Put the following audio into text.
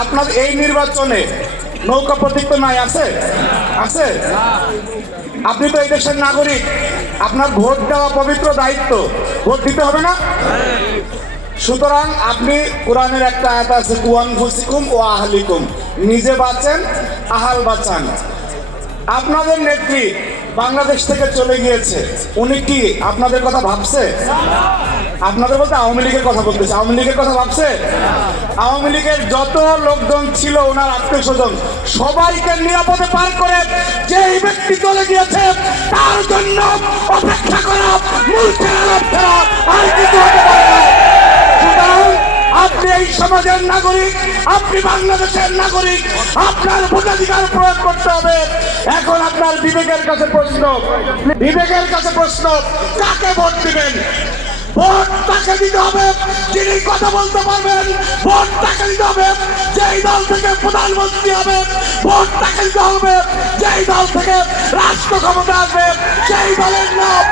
আপনার এই নির্বাচনে নৌকা প্রতীক তো নাই, আছে? আছে? আপনি তো এই দেশের নাগরিক, আপনার ভোট দেওয়া পবিত্র দায়িত্ব, ভোট দিতে হবে না? সুতরাং আপনি কোরআনের একটা আয়াত আছে, কুয়ানফুসিকুম ও আহলিকুম, নিজে বাঁচেন আহাল বাঁচান। আপনাদের নেত্রী বাংলাদেশ থেকে চলে গিয়েছে, উনি কি আপনাদের কথা ভাবছে? আপনাদের বলতে আওয়ামী লীগের কথা বলতেছে, আওয়ামী লীগের কথা ভাবছে? আওয়ামী লীগের যত লোকজন ছিল, ওনার আত্মীয় স্বজন, সবাইকে নিরাপদে পার করে যেই ব্যক্তি চলে গিয়েছে তার জন্য অপেক্ষা করা মূর্খের লক্ষ্যেরা আর কিছু হতে পারে না। সুতরাং আপনি এই সমাজের নাগরিক, আপনি বাংলাদেশের নাগরিক, আপনার ভোটাধিকার প্রয়োগ করতে হবে। এখন আপনার বিবেকের কাছে প্রশ্ন, বিবেকের কাছে প্রশ্ন, কাকে ভোট দিবেন? ভোট তাকে দিতে হবে যিনি কথা বলতে পারবেন, ভোট তাকে দিতে হবে যেই দল থেকে প্রধানমন্ত্রী হবে, ভোট তাকে দিতে হবে যেই দল থেকে রাষ্ট্র ক্ষমতা আসবে, সেই দলের নাম